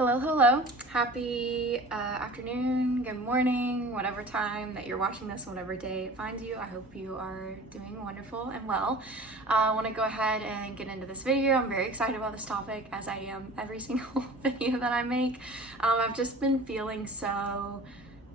Hello. Happy afternoon, good morning, whatever time that you're watching this, whatever day it finds you. I hope you are doing wonderful and well. I want to go ahead and get into this video. I'm very excited about this topic, as I am every single video that I make. I've just been feeling so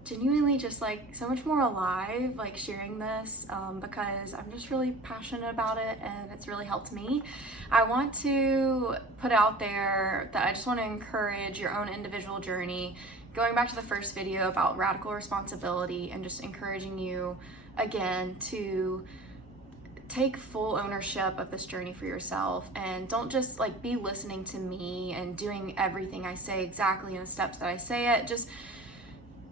genuinely just like so much more alive like sharing this because I'm just really passionate about it and it's really helped me. I want to put out there that I just want to encourage your own individual journey, going back to the first video about radical responsibility and just encouraging you again to take full ownership of this journey for yourself, and don't just like be listening to me and doing everything I say exactly in the steps that I say it.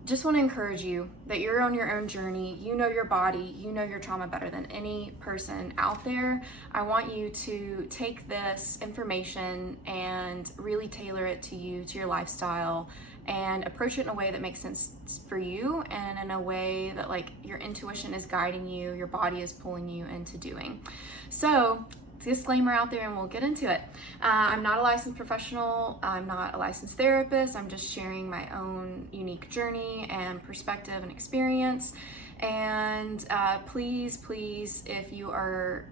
Just want to encourage you that you're on your own journey. You know your body, you know your trauma better than any person out there. I want you to take this information and really tailor it to you, to your lifestyle, and approach it in a way that makes sense for you and in a way that like your intuition is guiding you, your body is pulling you into doing. So, disclaimer out there and we'll get into it. I'm not a licensed professional. I'm not a licensed therapist. I'm just sharing my own unique journey and perspective and experience. And please, if you are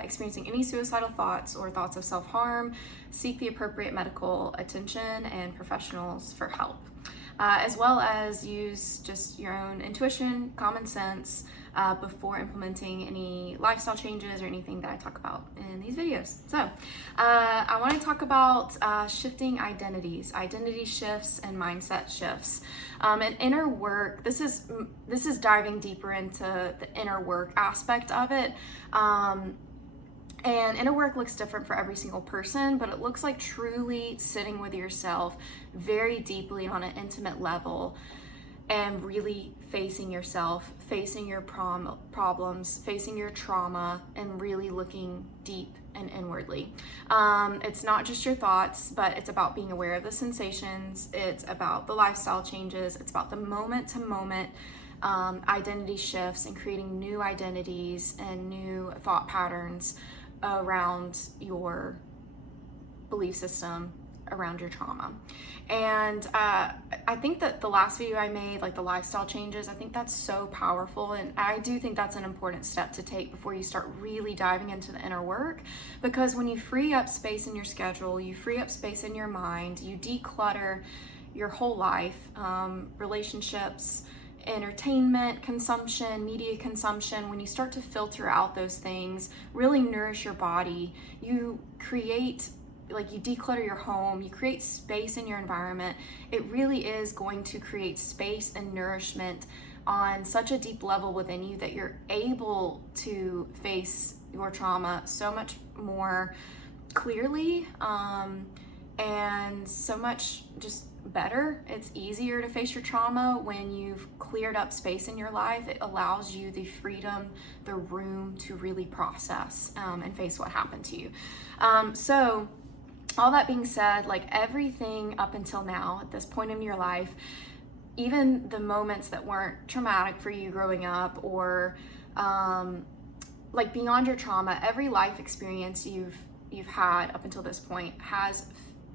experiencing any suicidal thoughts or thoughts of self-harm, seek the appropriate medical attention and professionals for help. As well as use just your own intuition, common sense, before implementing any lifestyle changes or anything that I talk about in these videos. So I want to talk about shifting identities, identity shifts and mindset shifts. And inner work, this is diving deeper into the inner work aspect of it. And inner work looks different for every single person, but it looks like truly sitting with yourself very deeply and on an intimate level and really facing yourself, facing your problems, facing your trauma, and really looking deep and inwardly. It's not just your thoughts, but it's about being aware of the sensations. It's about the lifestyle changes. It's about the moment to moment identity shifts and creating new identities and new thought patterns around your belief system, around your trauma. And I think that the last video I made, like the lifestyle changes, I think that's so powerful, and I do think that's an important step to take before you start really diving into the inner work, because when you free up space in your schedule, you free up space in your mind, you declutter your whole life, relationships, entertainment consumption, media consumption, when you start to filter out those things, really nourish your body, you create, like you declutter your home, you create space in your environment, it really is going to create space and nourishment on such a deep level within you that you're able to face your trauma so much more clearly, and so much just better. It's easier to face your trauma when you've cleared up space in your life. It allows you the freedom, the room to really process and face what happened to you. So all that being said, like everything up until now, at this point in your life, even the moments that weren't traumatic for you growing up or like beyond your trauma, every life experience you've had up until this point has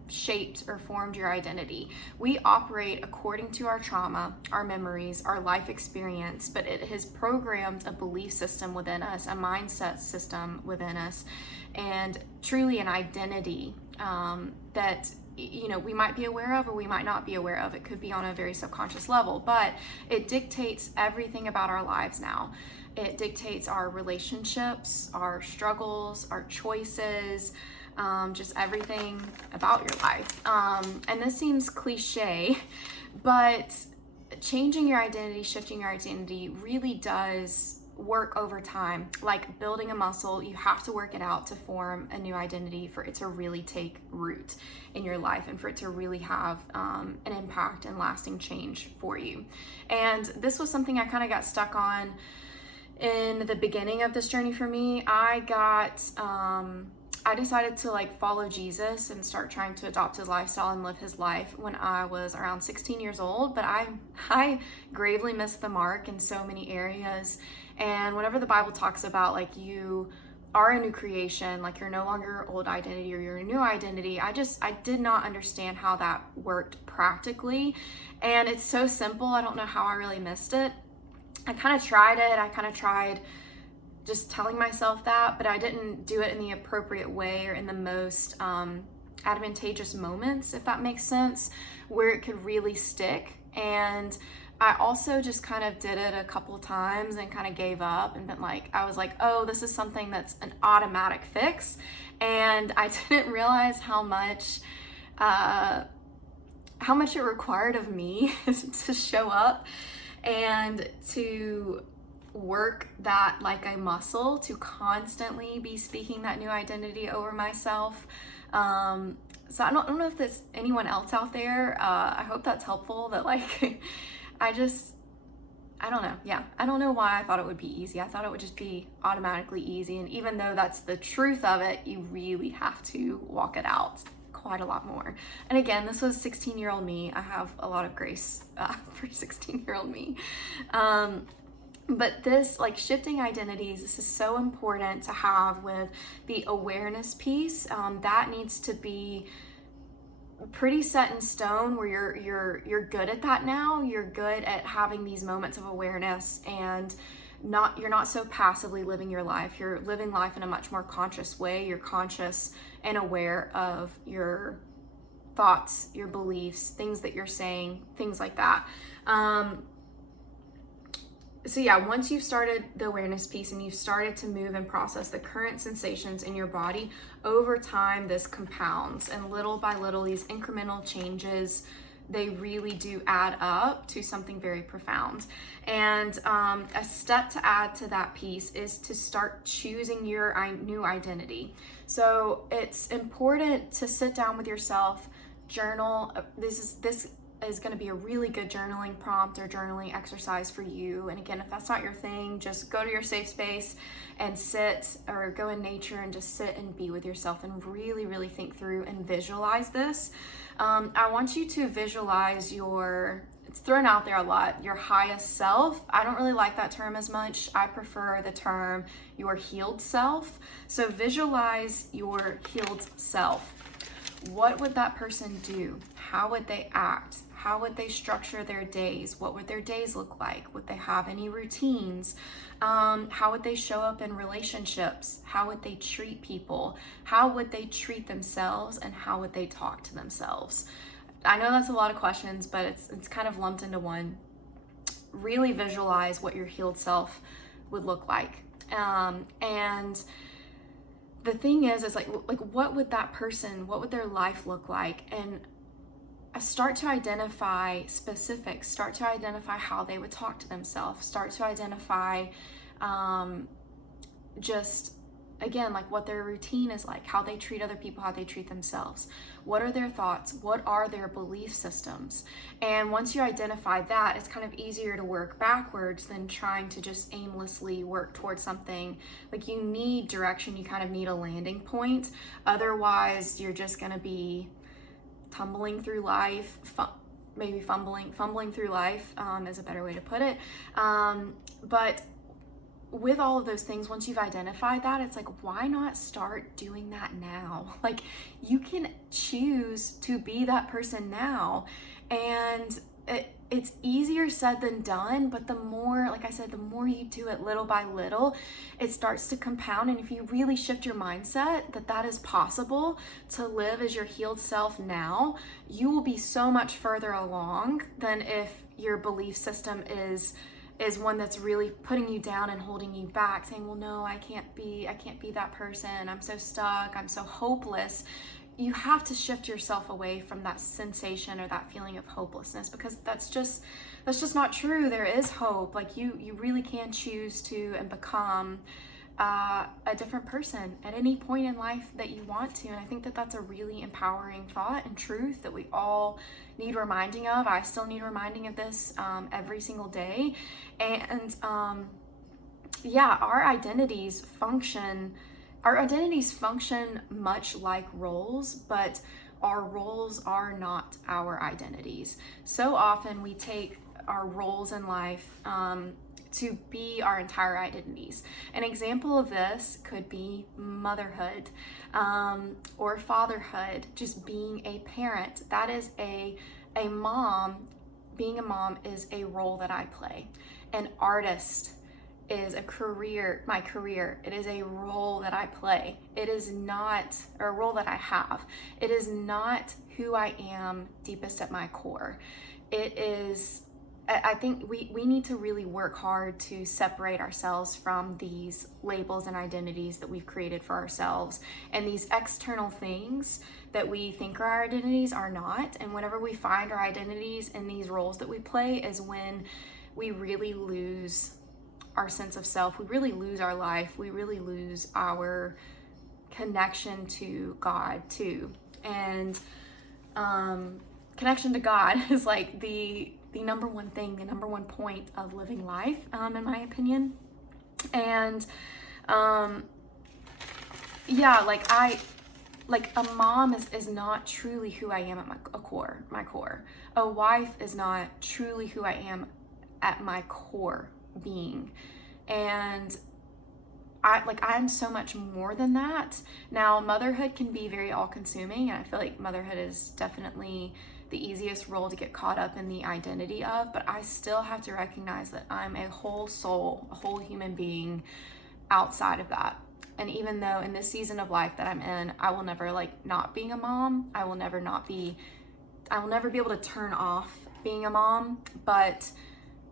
shaped or formed your identity. We operate according to our trauma, our memories, our life experience, but it has programmed a belief system within us, a mindset system within us, and truly an identity that we might be aware of or we might not be aware of. It could be on a very subconscious level, but it dictates everything about our lives now. It dictates our relationships, our struggles, our choices, just everything about your life. And this seems cliche, but changing your identity, shifting your identity really does work over time. Like building a muscle, you have to work it out to form a new identity for it to really take root in your life and for it to really have an impact and lasting change for you. And this was something I kind of got stuck on in the beginning of this journey for me. I decided to like follow Jesus and start trying to adopt his lifestyle and live his life when I was around 16 years old, but I gravely missed the mark in so many areas. And whenever the Bible talks about like you are a new creation, like you're no longer your old identity or your new identity. I did not understand how that worked practically. And it's so simple. I don't know how I really missed it. I kind of tried it. I kind of tried just telling myself that, but I didn't do it in the appropriate way or in the most advantageous moments, if that makes sense, where it could really stick. And I also just kind of did it a couple times and kind of gave up and been like, I was like, oh, this is something that's an automatic fix. And I didn't realize how much it required of me to show up and to work that like a muscle, to constantly be speaking that new identity over myself. So I don't know if there's anyone else out there. I hope that's helpful, that like, I don't know. Yeah, I don't know why I thought it would be easy. I thought it would just be automatically easy. And even though that's the truth of it, you really have to walk it out quite a lot more. And again, this was 16-year-old me. I have a lot of grace for 16-year-old me. But this, like, shifting identities, this is so important to have with the awareness piece. That needs to be pretty set in stone, where you're good at that now. You're good at having these moments of awareness, and you're not so passively living your life. You're living life in a much more conscious way. You're conscious and aware of your thoughts, your beliefs, things that you're saying, things like that. So yeah, once you've started the awareness piece and you've started to move and process the current sensations in your body, over time this compounds, and little by little, these incremental changes, they really do add up to something very profound. And a step to add to that piece is to start choosing your new identity. So it's important to sit down with yourself, journal. This is going to be a really good journaling prompt or journaling exercise for you. And again, if that's not your thing, just go to your safe space and sit, or go in nature and just sit and be with yourself and really, really think through and visualize this. I want you to visualize it's thrown out there a lot, your highest self. I don't really like that term as much. I prefer the term your healed self. So visualize your healed self. What would that person do? How would they act? How would they structure their days? What would their days look like? Would they have any routines? How would they show up in relationships? How would they treat people? How would they treat themselves? And how would they talk to themselves? I know that's a lot of questions, but it's kind of lumped into one. Really visualize what your healed self would look like. And the thing is like what would that person, what would their life look like? And start to identify specifics, start to identify how they would talk to themselves, start to identify just, again, like what their routine is like, how they treat other people, how they treat themselves. What are their thoughts? What are their belief systems? And once you identify that, it's kind of easier to work backwards than trying to just aimlessly work towards something. Like, you need direction, you kind of need a landing point. Otherwise, you're just going to be tumbling through life, maybe fumbling through life is a better way to put it. But with all of those things, once you've identified that, it's like, why not start doing that now? Like, you can choose to be that person now. And it's easier said than done, but the more, like I said, the more you do it little by little, it starts to compound. And if you really shift your mindset that is possible to live as your healed self now, you will be so much further along than if your belief system is one that's really putting you down and holding you back, saying, well, no, I can't be that person. I'm so stuck. I'm so hopeless. You have to shift yourself away from that sensation or that feeling of hopelessness, because that's just not true. There is hope. Like, you really can choose to and become a different person at any point in life that you want to. And I think that that's a really empowering thought and truth that we all need reminding of. I still need reminding of this every single day. And yeah, our identities function much like roles, but our roles are not our identities. So often we take our roles in life to be our entire identities. An example of this could be motherhood, or fatherhood, just being a parent. That is a mom. Being a mom is a role that I play. An artist is my career. It is a role that I play. It is not, or a role that I have. It is not who I am deepest at my core. It is, I think we need to really work hard to separate ourselves from these labels and identities that we've created for ourselves, and these external things that we think are our identities are not. And whenever we find our identities in these roles that we play is when we really lose our sense of self. We really lose our life. We really lose our connection to God too. And connection to God is like the number one thing, the number one point of living life, in my opinion. And like a mom is not truly who I am at my core. A wife is not truly who I am at my core being. And I'm so much more than that. Now, motherhood can be very all-consuming, and I feel like motherhood is definitely the easiest role to get caught up in the identity of, but I still have to recognize that I'm a whole soul, a whole human being outside of that. And even though in this season of life that I'm in, I will never not being a mom, I will never be able to turn off being a mom, but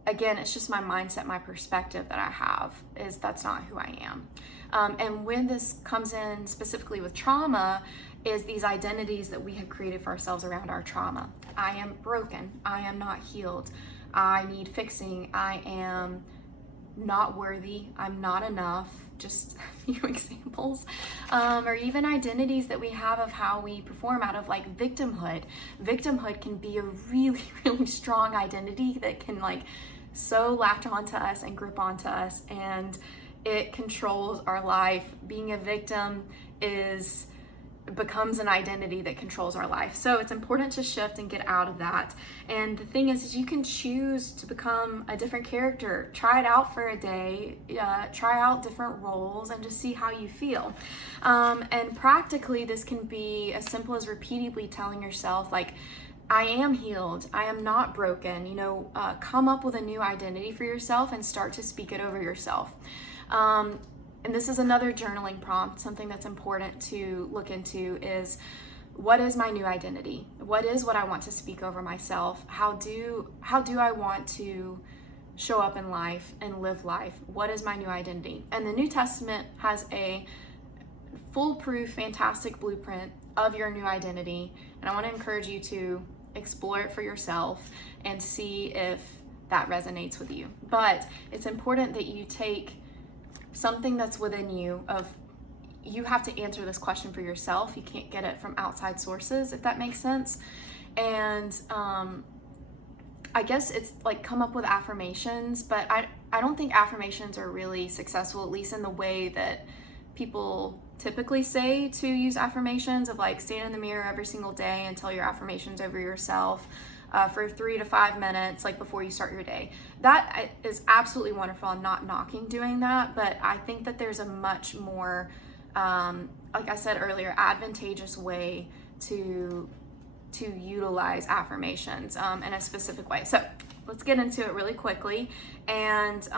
again, it's just my mindset, my perspective that I have is that's not who I am. And when this comes in specifically with trauma, is these identities that we have created for ourselves around our trauma. I am broken. I am not healed. I need fixing. I am not worthy. I'm not enough. Just a few examples. Or even identities that we have of how we perform out of victimhood. Victimhood can be a really, really strong identity that can so latch onto us and grip onto us, and it controls our life. Being a victim becomes an identity that controls our life. So it's important to shift and get out of that. And the thing is you can choose to become a different character. Try it out for a day, try out different roles and just see how you feel. And practically this can be as simple as repeatedly telling yourself I am healed. I am not broken. Come up with a new identity for yourself and start to speak it over yourself. And this is another journaling prompt. Something that's important to look into is, what is my new identity? What is what I want to speak over myself? How do I want to show up in life and live life? What is my new identity? And the New Testament has a foolproof, fantastic blueprint of your new identity. And I want to encourage you to explore it for yourself and see if that resonates with you. But it's important that you take something that's within you. You have to answer this question for yourself. You can't get it from outside sources, if that makes sense. And I guess it's come up with affirmations, but I don't think affirmations are really successful, at least in the way that people typically say to use affirmations of stand in the mirror every single day and tell your affirmations over yourself for 3 to 5 minutes before you start your day. That is absolutely wonderful. I'm not knocking doing that, but I think that there's a much more like I said earlier, advantageous way to utilize affirmations in a specific way. So let's get into it really quickly. And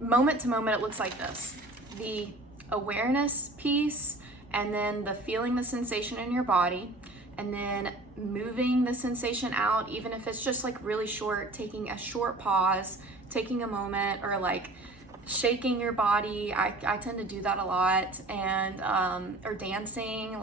moment to moment, it looks like this: the awareness piece, and then the feeling the sensation in your body, and then moving the sensation out, even if it's just really short, taking a short pause, taking a moment, or shaking your body. I tend to do that a lot. And or dancing.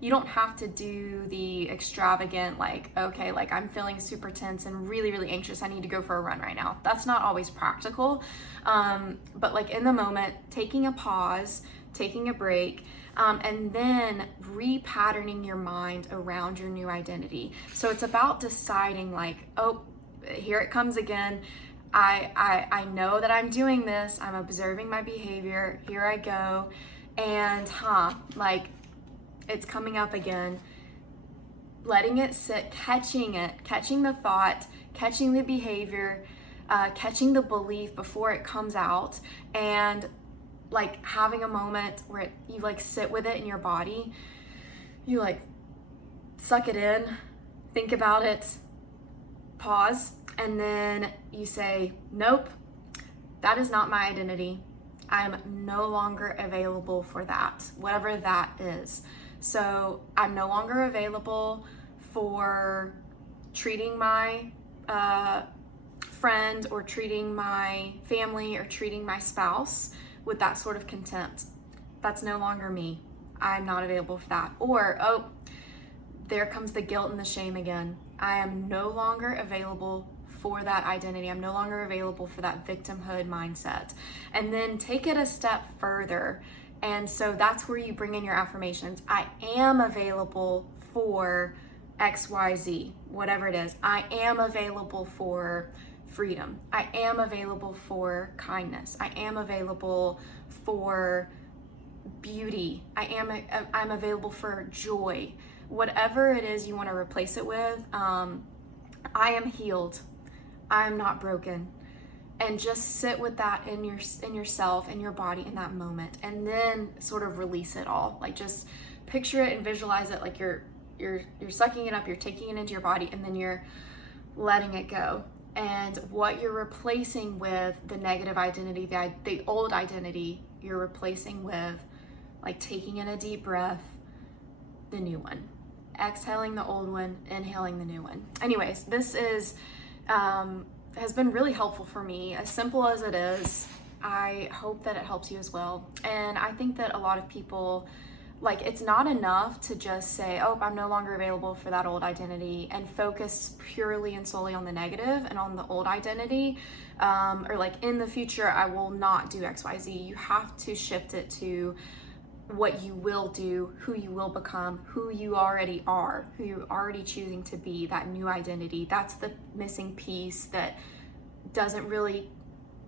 You don't have to do the extravagant okay, I'm feeling super tense and really, really anxious, I need to go for a run right now. That's not always practical. But in the moment, taking a pause, taking a break, and then repatterning your mind around your new identity. So it's about deciding oh, here it comes again. I know that I'm doing this. I'm observing my behavior. Here I go. And it's coming up again. Letting it sit, catching the thought, catching the behavior, catching the belief before it comes out, and like having a moment where you like sit with it in your body, you like suck it in, think about it, pause, and then you say, nope, that is not my identity. I'm no longer available for that, whatever that is. So I'm no longer available for treating my friend or treating my family or treating my spouse with that sort of contempt. That's no longer me. I'm not available for that. Or, oh, there comes the guilt and the shame again. I am no longer available for that identity. I'm no longer available for that victimhood mindset. And then take it a step further. And so that's where you bring in your affirmations. I am available for XYZ, whatever it is. I am available for freedom. I am available for kindness. I am available for beauty. I'm available for joy. Whatever it is you want to replace it with, I am healed. I am not broken. And just sit with that in yourself, in your body, in that moment, and then sort of release it all. Like just picture it and visualize it like you're sucking it up, you're taking it into your body, and then you're letting it go. And what you're replacing with the negative identity, the old identity, you're replacing with like taking in a deep breath, the new one, exhaling the old one, inhaling the new one. Anyways, this is has been really helpful for me, as simple as it is. I hope that it helps you as well. And I think that a lot of people, like, it's not enough to just say, oh, I'm no longer available for that old identity, and focus purely and solely on the negative and on the old identity, or like, in the future I will not do XYZ. You have to shift it to what you will do, who you will become, who you already are, who you're already choosing to be, that new identity. That's the missing piece that doesn't really,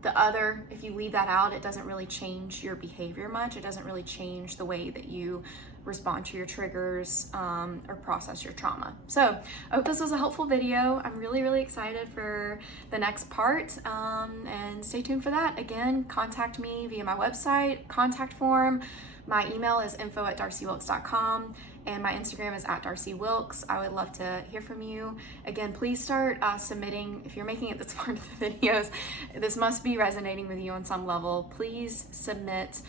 if you leave that out, it doesn't really change your behavior much. It doesn't really change the way that you respond to your triggers or process your trauma. So I hope this was a helpful video. I'm really, really excited for the next part, and stay tuned for that. Again, contact me via my website, contact form. My email is info@darcywilks.com, and my Instagram is @darcywilks. I would love to hear from you. Again, please start submitting, if you're making it this far into the videos, this must be resonating with you on some level. Please submit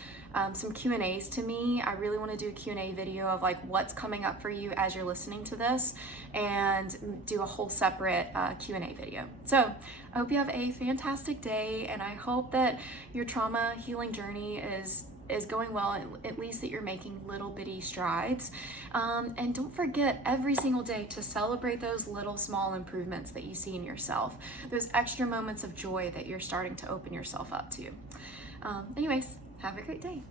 some Q&As to me. I really want to do a Q&A video of like what's coming up for you as you're listening to this, and do a whole separate Q&A video. So I hope you have a fantastic day, and I hope that your trauma healing journey is going well, at least that you're making little bitty strides. And don't forget every single day to celebrate those little small improvements that you see in yourself, those extra moments of joy that you're starting to open yourself up to. Anyways, have a great day.